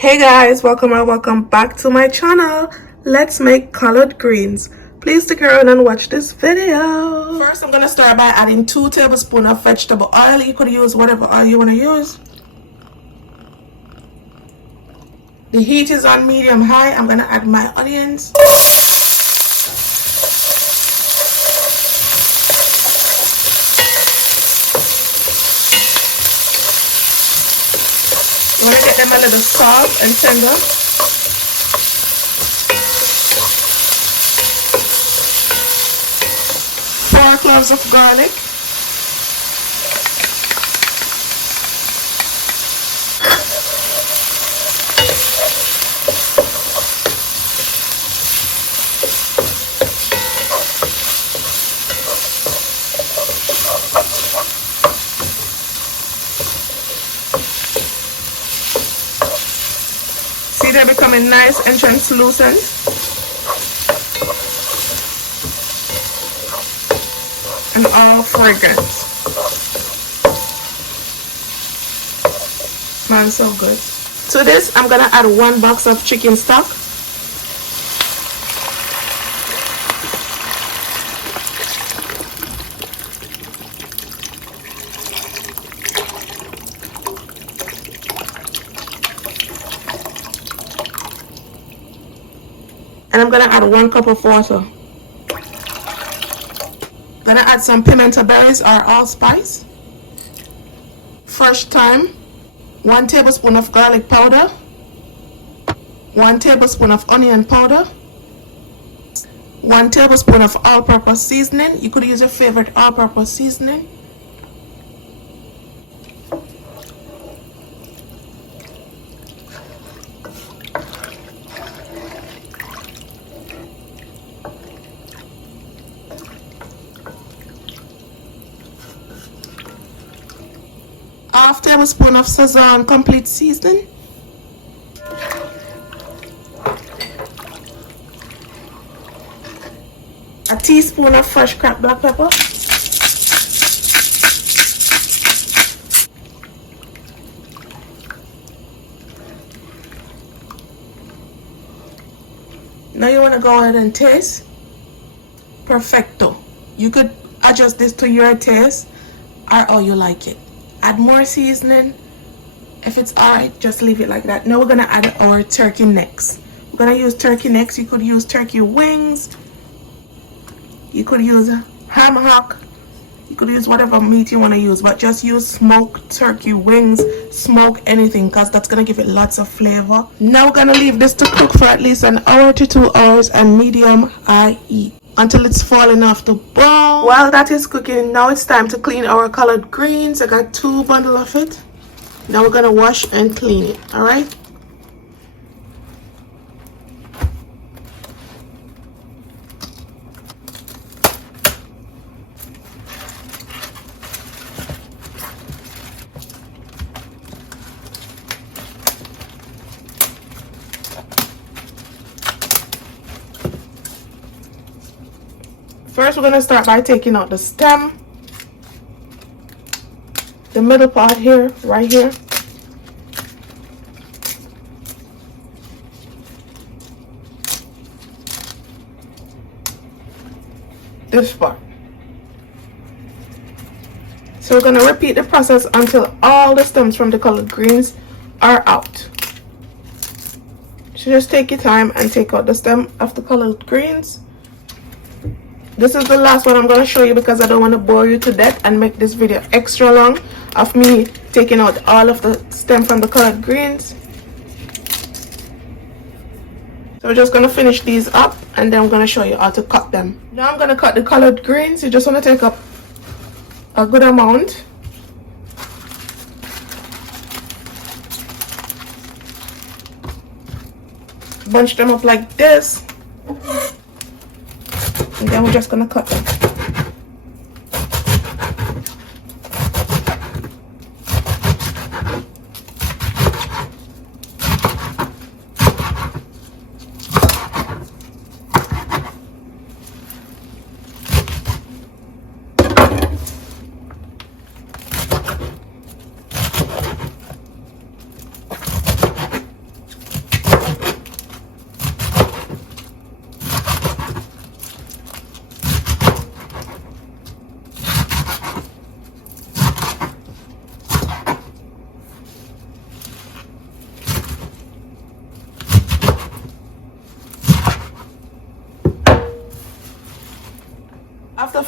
Hey guys, welcome or welcome back to my channel. Let's make collard greens. Please stick around and watch this video. First, I'm gonna start by adding 2 tablespoons of vegetable oil. You could use whatever oil you want to use. The heat is on medium high. I'm gonna add my onions. I'm gonna get them a little soft and tender. 4 cloves of garlic. See, they're becoming nice and translucent. And all fragrant. Smells so good. To this, I'm gonna add 1 box of chicken stock. And I'm gonna add 1 cup of water. Gonna add some pimento berries or allspice, fresh thyme, 1 tablespoon of garlic powder, 1 tablespoon of onion powder, 1 tablespoon of all-purpose seasoning. You could use your favorite all-purpose seasoning. Half tablespoon of Sazon complete seasoning. A teaspoon of fresh cracked black pepper. Now you want to go ahead and taste. Perfecto. You could adjust this to your taste or how you like it. Add more seasoning. If it's alright, just leave it like that. Now we're gonna add our turkey necks. We're gonna use turkey necks. You could use turkey wings. You could use a ham hock. You could use whatever meat you want to use, but just use smoked turkey wings. Smoke anything, because that's gonna give it lots of flavor. Now we're gonna leave this to cook for at least 1 hour to 2 hours and medium high heat until it's falling off the bone. While that is cooking, now it's time to clean our collard greens. I got 2 bundles of it. Now we're gonna wash and clean it. All right. First, we're going to start by taking out the stem, the middle part here, right here. This part. So we're going to repeat the process until all the stems from the collard greens are out. So just take your time and take out the stem of the collard greens. This is the last one I'm going to show you because I don't want to bore you to death and make this video extra long of me taking out all of the stem from the collard greens. So we're just going to finish these up and then I'm going to show you how to cut them. Now I'm going to cut the collard greens. You just want to take up a good amount. Bunch them up like this. And then we're just going to cut them.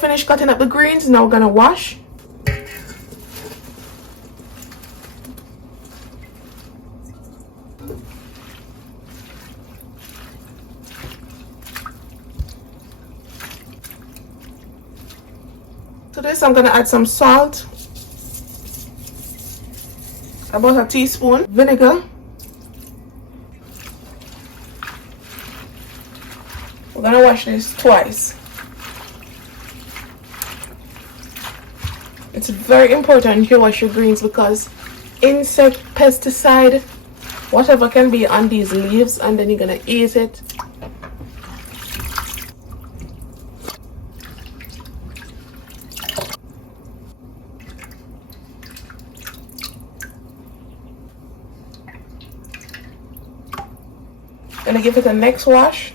finished cutting up the greens. Now we're gonna wash. To this, I'm gonna add some salt, about a teaspoon, vinegar. We're gonna wash this twice. It's very important you wash your greens because insect, pesticide, whatever can be on these leaves, and then you're gonna eat it. Gonna give it a next wash.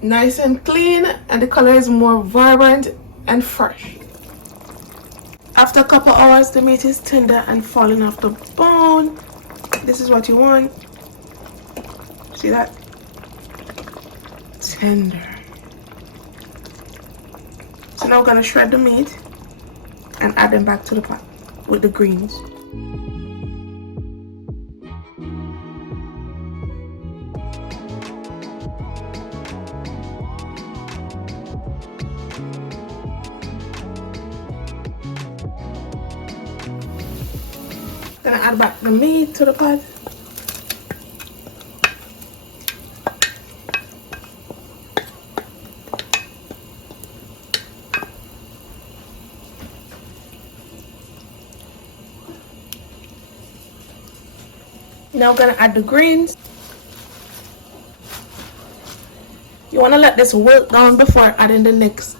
Nice and clean, and the color is more vibrant and fresh. After a couple hours, the meat is tender and falling off the bone. This is what you want. See that? Tender. So now we're gonna shred the meat and add them back to the pot with the greens. Gonna add back the meat to the pot. Now we're gonna add the greens. You wanna let this wilt down before adding the next.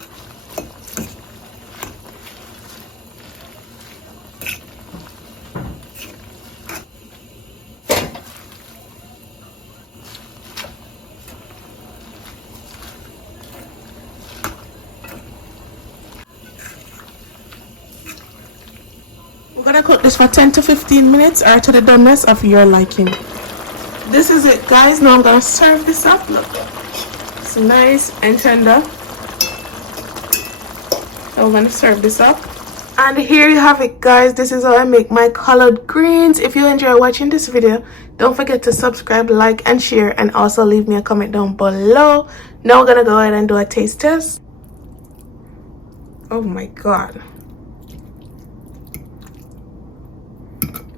We're gonna cook this for 10 to 15 minutes or to the doneness of your liking. This is it, guys. Now I'm gonna serve this up. Look, it's nice and tender. So we're gonna serve this up. And here you have it, guys. This is how I make my collard greens. If you enjoy watching this video, don't forget to subscribe, like, and share, and also leave me a comment down below. Now we're gonna go ahead and do a taste test. Oh my god.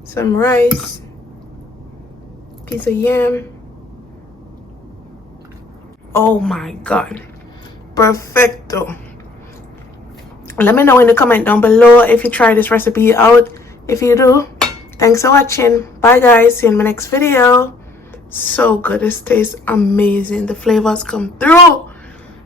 Some rice, piece of yam. Oh my god, perfecto. Let me know in the comment down below if you try this recipe out. If you do, thanks for watching. Bye guys, see you in my next video. So good, this tastes amazing. The flavors come through.